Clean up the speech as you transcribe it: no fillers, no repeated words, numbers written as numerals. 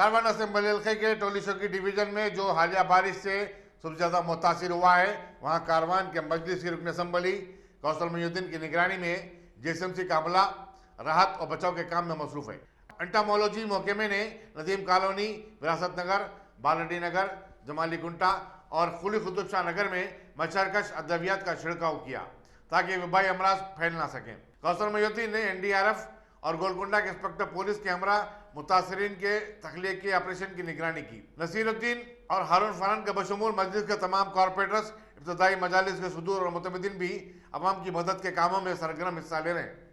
Karwan assembly हल्के के टोली चौकी डिवीजन में जो हालिया बारिश से सबसे ज्यादा मुतासिर हुआ है, वहां कारवान के मजलिस की रुकन असम्बली कौशल मोहिउद्दीन की निगरानी में जेएसएमसी का अमला राहत और बचाव के काम में मसरूफ है। एंटामोलॉजी महकमे ने नदीम कॉलोनी, विरासत नगर, बालडी नगर, जमाली गुंटा और कुली कुतुब शाह नगर में मच्छरकश अद्वियात का छिड़काव किया ताकि वबाई अमराज फैल ना सकें। कौशल मोहिउद्दीन ने एनडीआरएफ और गोलकुंडा के इंस्पेक्टर पुलिस के हमरा मुतासरीन के तख्लीकी ऑपरेशन की निगरानी की। नसीरुद्दीन और हारून फरहान के बशमूल मस्जिद के तमाम कॉरपोरेटर्स, इब्तदाई मजालिस के सुदूर और मुतमदीन भी अवाम की मदद के कामों में सरगर्म हिस्सा ले रहे हैं।